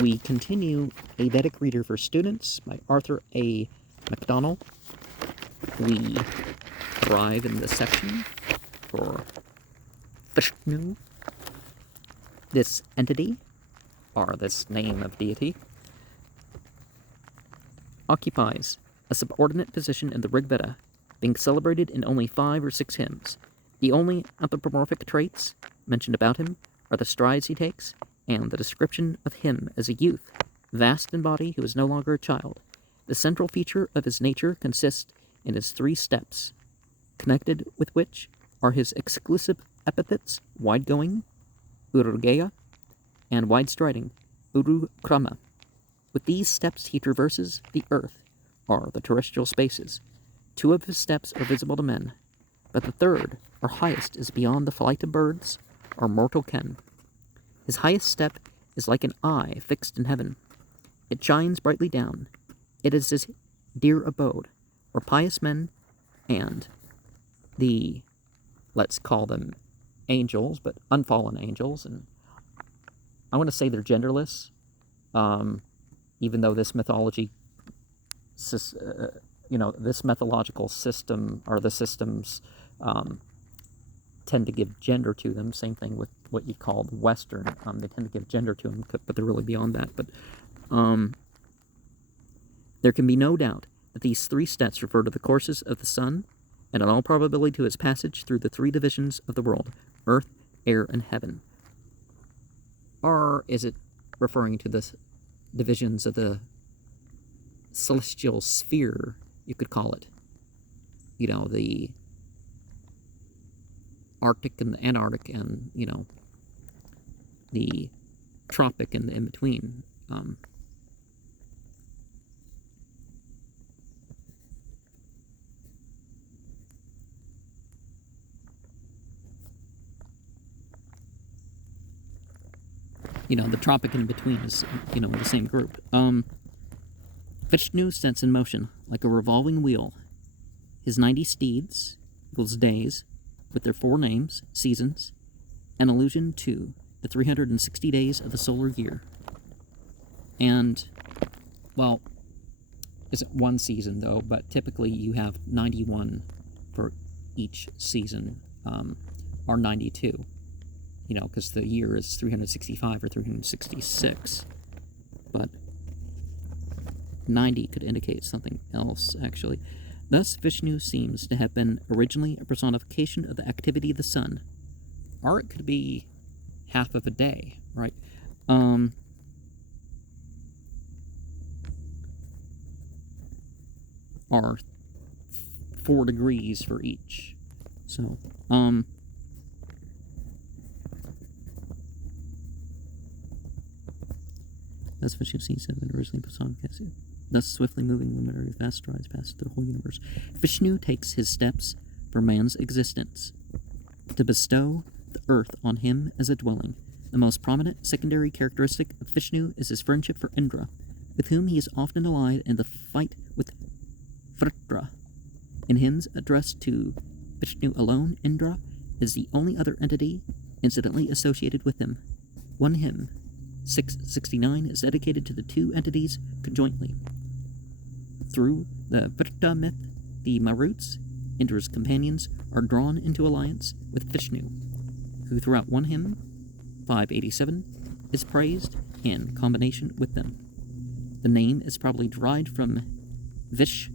We continue A Vedic Reader for Students by Arthur A. Macdonell. We arrive in the section for Visnu. This entity, or this name of deity, occupies a subordinate position in the Rig Veda, being celebrated in only 5 or 6 hymns. The only anthropomorphic traits mentioned about him are the strides he takes and the description of him as a youth, vast in body who is no longer a child. The central feature of his nature consists in his 3 steps, connected with which are his exclusive epithets, wide-going, Urugeya, and wide-striding, Urukrama. With these steps he traverses the earth, or the terrestrial spaces. 2 of his steps are visible to men, but the 3rd, or highest, is beyond the flight of birds, or mortal ken. His highest step is like an eye fixed in heaven. It shines brightly down. It is his dear abode, where pious men and the, let's call them angels, but unfallen angels, and I want to say they're genderless, even though this mythology, this mythological system, or the systems, tend to give gender to them. Same thing with what you called Western. They tend to give gender to them, but they're really beyond that. But there can be no doubt that these 3 steps refer to the courses of the sun, and in all probability to its passage through the 3 divisions of the world, earth, air, and heaven. Or is it referring to the divisions of the celestial sphere, you could call it? The Arctic and the Antarctic, and, the tropic and the in-between. The tropic in between is, in the same group. Vishnu sets in motion like a revolving wheel. His 90 steeds equals days, with their 4 names, seasons, an allusion to the 360 days of the solar year. And, well, isn't one season, though, but typically you have 91 for each season, or 92. Because the year is 365 or 366. But 90 could indicate something else, actually. Thus, Vishnu seems to have been originally a personification of the activity of the sun. Or it could be half of a day, right? Or 4 degrees for each. So, Thus, Vishnu seems to have been originally personified. Thus, swiftly moving luminary vast strides past the whole universe. Vishnu takes his steps for man's existence, to bestow the earth on him as a dwelling. The most prominent secondary characteristic of Vishnu is his friendship for Indra, with whom he is often allied in the fight with Vritra. In hymns addressed to Vishnu alone, Indra is the only other entity incidentally associated with him. One hymn, 669, is dedicated to the 2 entities conjointly. Through the Vritra myth, the Maruts, Indra's companions, are drawn into alliance with Vishnu, who throughout one hymn, 587, is praised in combination with them. The name is probably derived from Vish,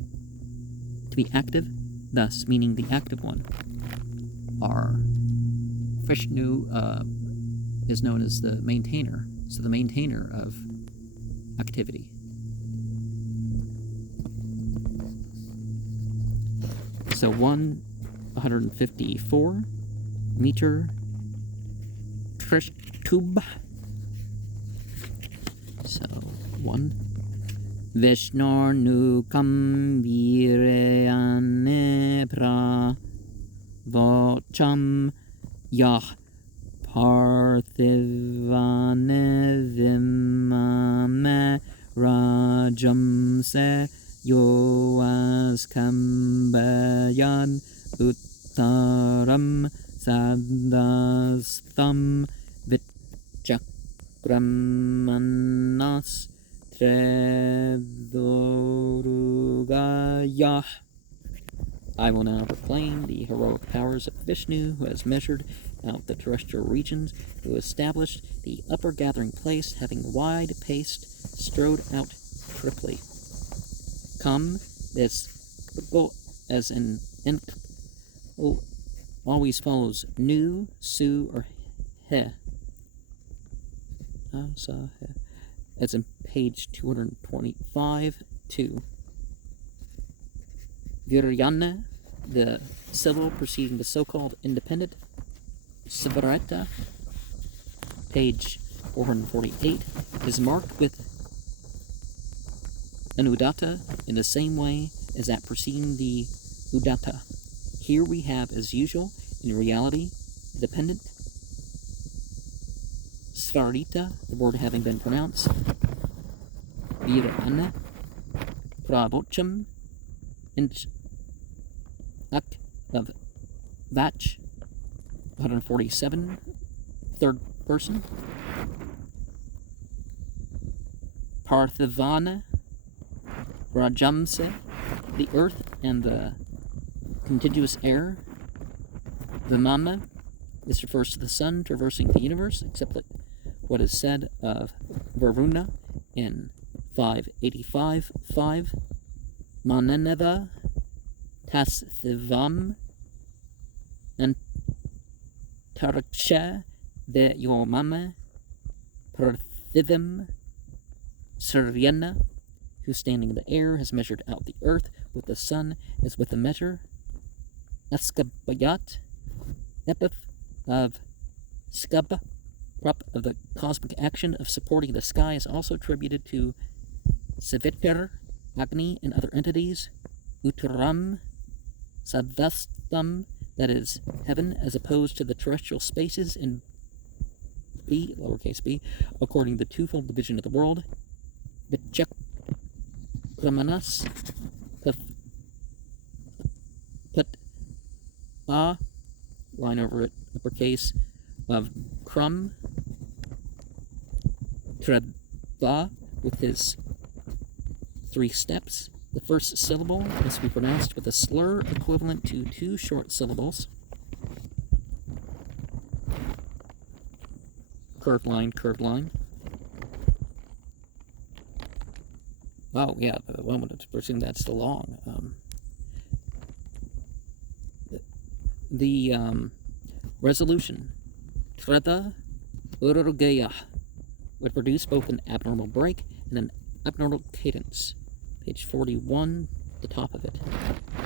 to be active, thus meaning the active one. Our Vishnu is known as the maintainer. So the maintainer of activity. So 154 meter tube. So 1. Vishnurnukam vireyane pra vocham yah Parthivane vimame rajam se yoas kambayan uttaram sadastam vitchakramana Brahmanas Tredorugaya. I will now proclaim the heroic powers of Vishnu, who has measured out the terrestrial regions, who established the upper gathering place, having wide paced, strode out triply. Come, this as an always follows nu, su, or he. That's in page 225, 2. Viryana, the syllable preceding the so-called independent Svareta, page 448, is marked with an udatta in the same way as that preceding the udatta. Here we have, as usual, in reality, the dependent Svarita, the word having been pronounced, Virana, Pravocham, and Ak of Vach, 147, third person, Parthivana, Rajamse, the earth and the contiguous air, Vimana. This refers to the sun traversing the universe, except that what is said of Varuna in 585.5, Mananeva, Tasthevam, and Taraksha, the Yomama, Parthivim, Suryana, who standing in the air has measured out the earth with the sun as with a measure, Askabayat, epith of Skab, prop of the cosmic action of supporting the sky, is also attributed to Savitr, Agni, and other entities, Uttaram, Sadhastam, that is, heaven, as opposed to the terrestrial spaces in B, lowercase b, according to the twofold division of the world, Vichakramanas, Put A, line over it, uppercase, of Krum, Treba, with his 3 steps. The first syllable must be pronounced with a slur equivalent to 2 short syllables. Curved line, curved line. Oh, yeah, the one to presume that's the long. The resolution, Treta Ururgeya, would produce both an abnormal break and an abnormal cadence. Page 41, the top of it.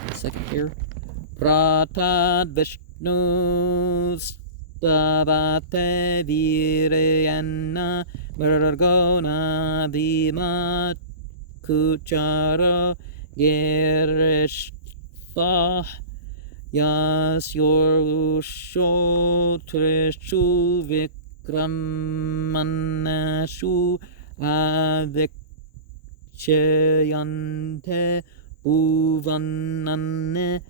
The second here. Pratad Vishnu Stavate Virayana Murgona Vimat Kuchara Gerishthah Yas Yorusho Treshu Vikramanashu Avik Cheyante Uvanane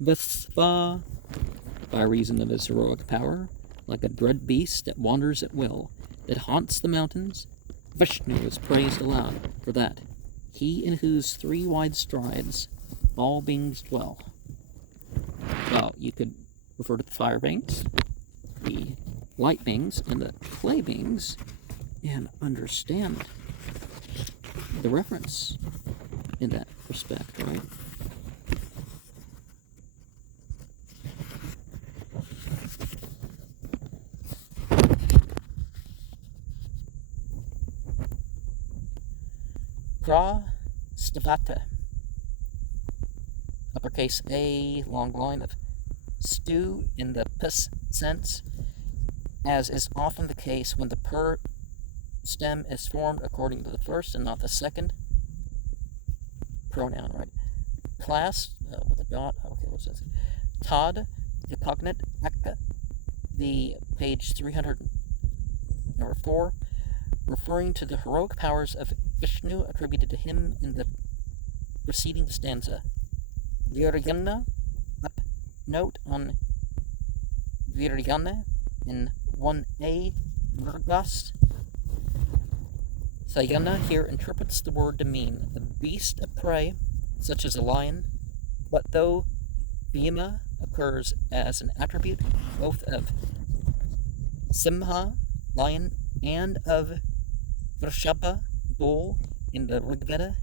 Vespa, by reason of his heroic power, like a dread beast that wanders at will, that haunts the mountains, Vishnu is praised aloud for that, he in whose 3 wide strides all beings dwell. Well, you could refer to the fire beings, the light beings, and the clay beings, and understand the reference in that respect, right? Pra Stavata, uppercase A, long line of stew in the pus sense, as is often the case when the per stem is formed according to the first and not the second pronoun, right? Class, with a dot, okay, what's this? Todd, the cognate, akka, the page 300, number 4, referring to the heroic powers of Vishnu attributed to him in the preceding stanza. Viryana, up note on Viryana in 1a, Murgas, Sayana here interprets the word to mean a beast of prey, such as a lion, but though Bhima occurs as an attribute both of Simha, lion, and of Vrishaba, bull, in the Rigveda,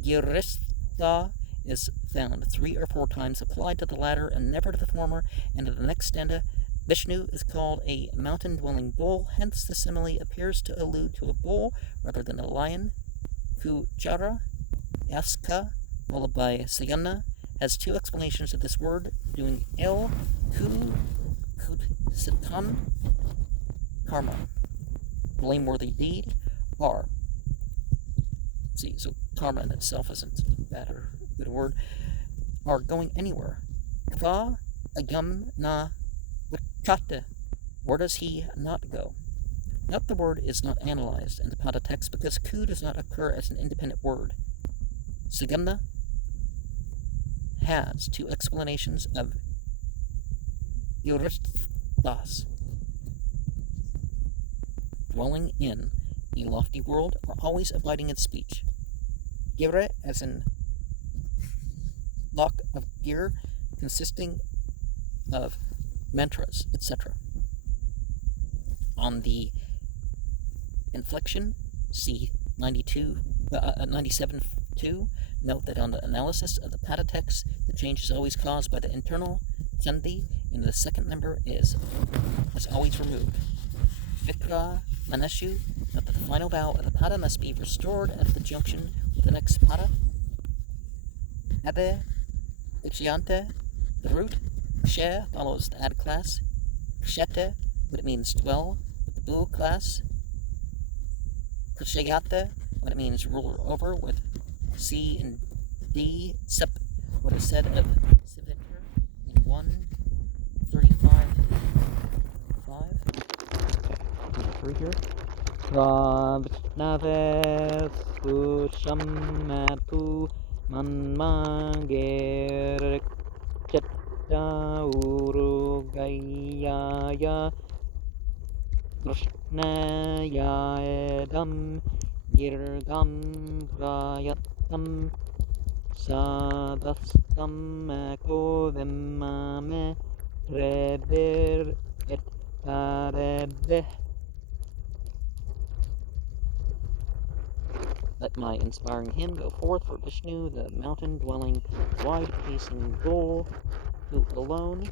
Giristha is found 3 or 4 times applied to the latter and never to the former, and in the next stanza, Vishnu is called a mountain-dwelling bull, hence the simile appears to allude to a bull rather than a lion. Kuchara, Yaska, followed by Sayana, has 2 explanations of this word, doing el, ku, kut, sitan, karma, blameworthy deed, are. See, so karma in itself isn't a bad or good word, are going anywhere. Kva, agam, na, Chate, where does he not go? Note the word is not analyzed in the Pada text because ku does not occur as an independent word. Sugamna has 2 explanations of Yuristas, dwelling in a lofty world or always abiding in speech. Gire as in lock of gear consisting of mantras, etc. On the inflection, see 97.2, note that on the analysis of the Pada text, the change is always caused by the internal sandhi, and the second member is always removed. Vikra Maneshu, note that the final vowel of the Pada must be restored at the junction with the next Pada. Ade, Ikshiante, the root. Kshe follows the add class. Kshete, what it means dwell, with the bu class. Kshayate, what it means ruler over, with C and D, sep, what is said of Sivitr in 135.5. Through here. Ravnaves Pushamatu Manmager Urugayaya Krishnayadam Girgam Prayatam Sadastam Kodemame Rebir et Parebeh. Let my inspiring hymn go forth for Vishnu, the mountain-dwelling, wide-facing bull, who alone,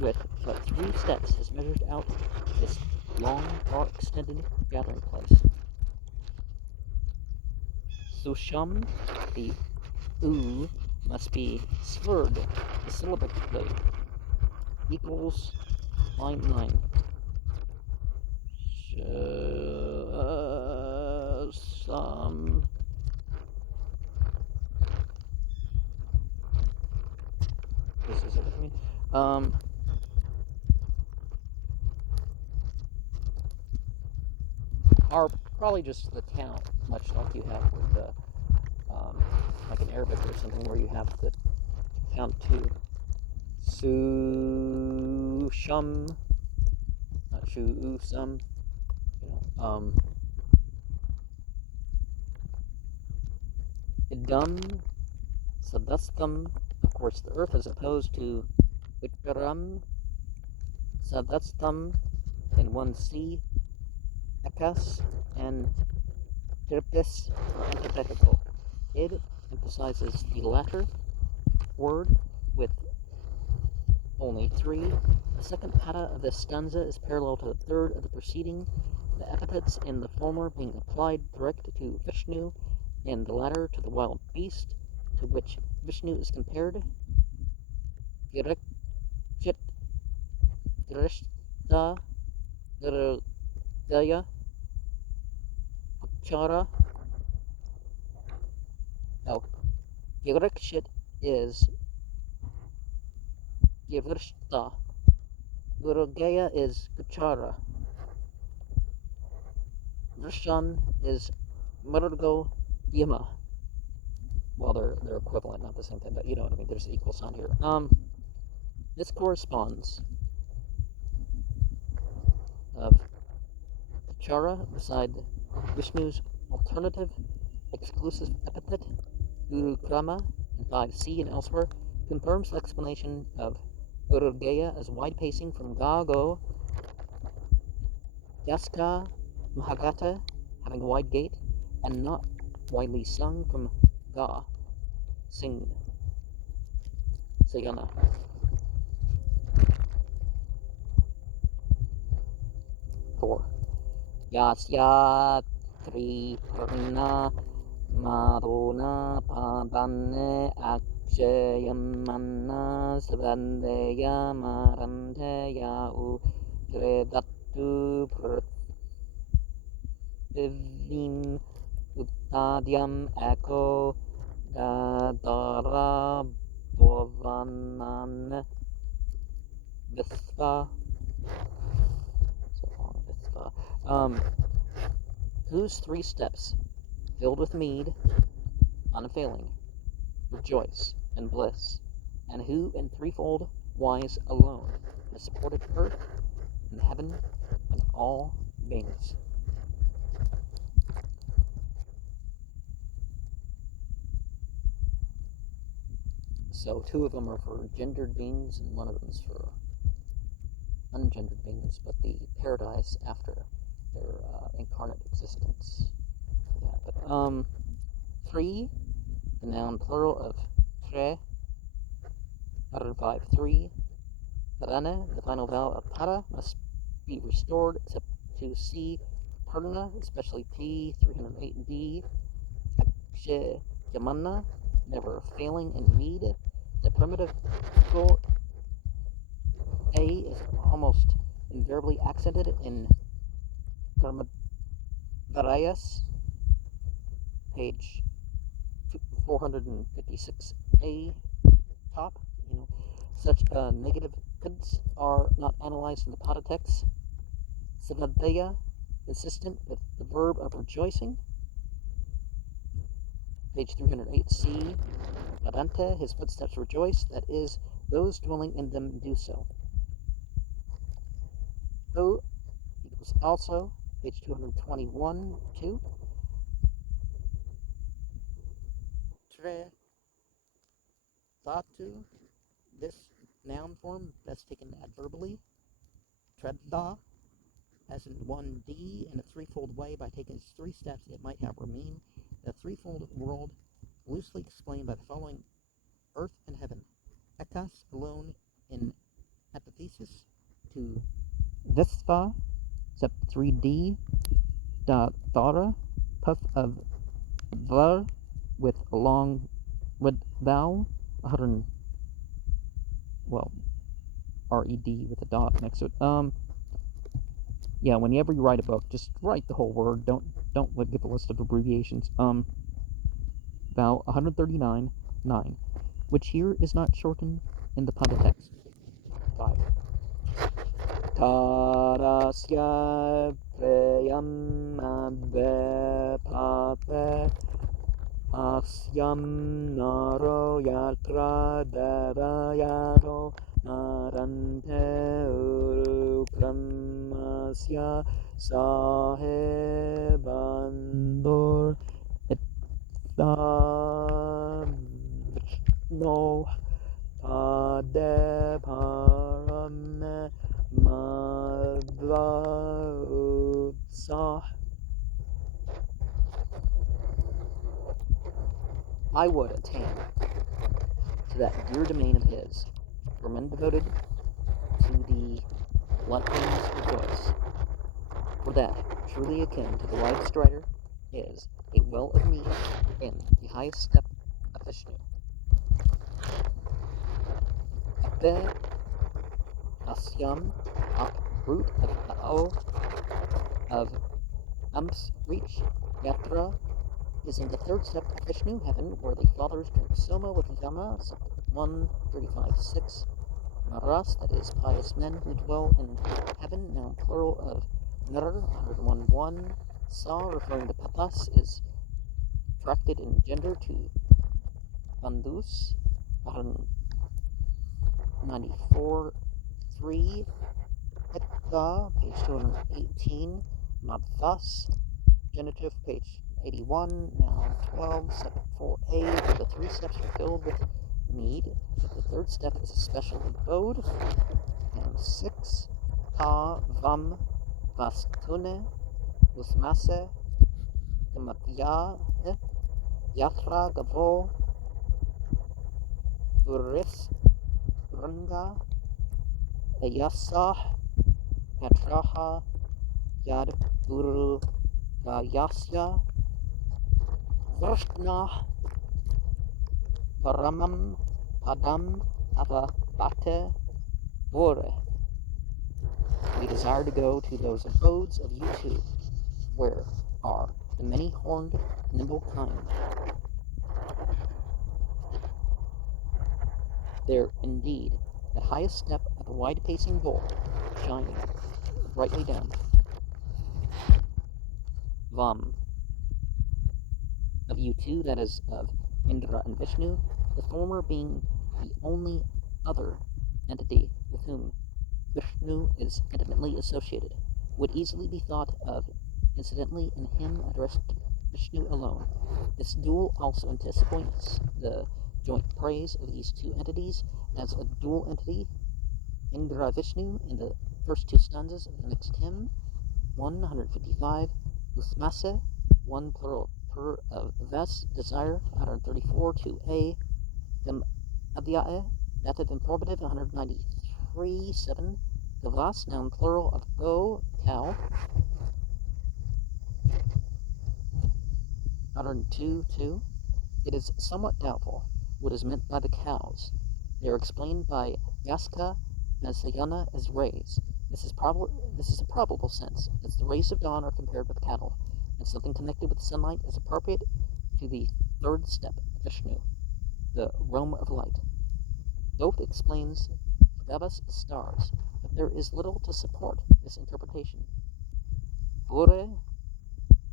with but 3 steps, has measured out this long, far-extended gathering place. Susham, the U, must be slurred syllabically, equals line 9. Some this is it for me. Are probably just the count, much like you have with the like in Arabic or something where you have the count 2. Su-shum, not shu-usum, idam, sadastam, of course the earth, as opposed to Vikram, sadastam, in 1C, ekas, and triptis are antithetical. Id emphasizes the latter word with only 3. The second pada of this stanza is parallel to the third of the preceding, the epithets in the former being applied direct to Vishnu, and the latter to the wild beast, to which Vishnu is compared. Girikshit, Girishta, Girgaya, Akshara. Oh, Girikshit is Givrishta. Gurugaya is Kuchara. Vrishan is Murgo Yima. Well, they're equivalent, not the same thing, but you know what I mean. There's an equal sign here. This corresponds of Uchara beside Vishnu's alternative exclusive epithet, Guru Krama, in 5c and elsewhere, confirms the explanation of Urgeya as wide pacing from Gago, Yaska, Mahagata, having a wide gait, and not widely sung from Ga, Sing, Sayana. 4. Yasya Tri Purna Madona Padane Akshayamana Savandeya Marandeya Utredatu Prithvim Uttadyam Eko Dadara Bhavanan Visva. Whose 3 steps, filled with mead, unfailing, rejoice, and bliss, and who in threefold wise alone has supported earth and heaven and all beings. So 2 of them are for gendered beings and 1 of them is for ungendered beings, but the paradise after their incarnate existence. But 3, the noun plural of tre, 105.3. Parana, the final vowel of para, must be restored to C. Purna, especially P. 308b. Akshe Yamana, never failing in mead. The primitive plural A is almost invariably accented in Karmadarayas, page 456a, top. Such negative goods are not analyzed in the Pada text. Savadaya, consistent with the verb of rejoicing, page 308c. Adante, his footsteps rejoice, that is, those dwelling in them do so. O equals also, page 221, 2. Tre, thatu, this noun form, that's taken adverbally. Tredda, as in 1d, in a threefold way by taking its 3 steps it might have mean the threefold world, loosely explained by the following: earth and heaven. Ekas alone in antithesis to Visva, except 3d, Thara, puff of Var with a long red vowel, 100, R-E-D with a dot next to it. Yeah, whenever you write a book, just write the whole word. Don't give a list of abbreviations. Vowel 139, 9, which here is not shortened in the Pada text. 5. Tarasya preyam abbe pape asyam naro yatra devayaro narante urukramasya sahebandor no pade parame madva utsah. I would attain to that dear domain of his, for men devoted to the Latins rejoice. For that, truly akin to the wide strider, is a well of mead in the highest step of Vishnu. Ape, asyam, up, root of ao, of umps, reach, yatra, is in the 3rd step of Vishnu, heaven, where the fathers drink soma with yama, 135.6. Naras, that is, pious men who dwell in heaven, noun plural of nar, 101.1. Sa, referring to papas, is attracted in gender to bandhus, 194.3. Etta, page 218. not thus. Genitive, page 81, now 12, step 4a, where the 3 steps are filled with mead. The 3rd step is a special abode. And 6, ka vam vastune usmase gamatya yatra gavo buris runga ayasah patraha yad buru gayasya vrshna paramam padam avabate bore. We desire to go to those abodes of you two, where are the many-horned, nimble kind. There, indeed, the highest step of the wide-pacing bowl, shining brightly down. Vam. Of you two, that is, of Indra and Vishnu, the former being the only other entity with whom Vishnu is intimately associated, would easily be thought of incidentally in hymn addressed to Vishnu alone. This dual also anticipates the joint praise of these two entities as a dual entity, Indra Vishnu, in the first 2 stanzas of the next hymn, 155, Usmase, 1 plural per of Ves, desire, 134, 2a, Them Adyae, dative informative, 193, 7, Gavas, noun plural of go, cow, 102, 2. It is somewhat doubtful what is meant by the cows. They are explained by Yaska as Sayana as rays. This is a probable sense, as the rays of dawn are compared with cattle, and something connected with sunlight is appropriate to the 3rd step, Vishnu, the realm of light. Both explains Gavas as stars, but there is little to support this interpretation. Bore,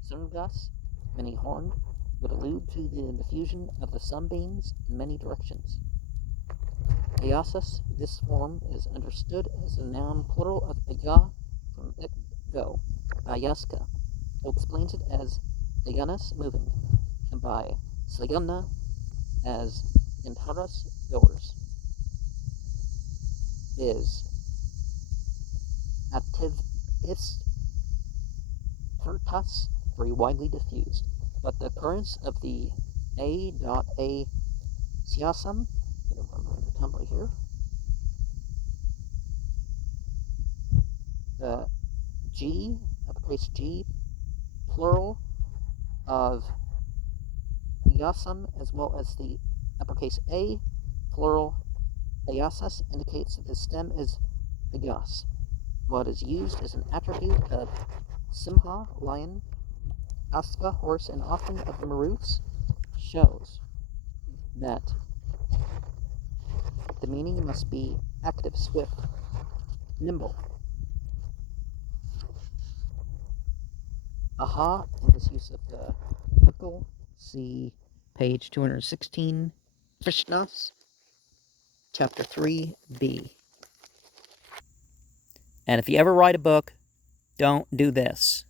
Sungas, many-horned, would allude to the diffusion of the sunbeams in many directions. Ayasas, this form is understood as a noun plural of aya from go, ayaska, who explains it as ayanas, moving, and by sayana as intaras, goers, is activis tertas, very widely diffused, but the occurrence of the a siasam, I'm going to run the template here, the G, uppercase G, plural of yasam, as well as the uppercase A, plural ayasas, indicates that the stem is ayas. What is used as an attribute of simha, lion, asva, horse, and often of the Maruths, shows that the meaning must be active, swift, nimble. Aha, in this use of the pickle, see page 216, Krishnas, chapter 3b. And if you ever write a book, don't do this.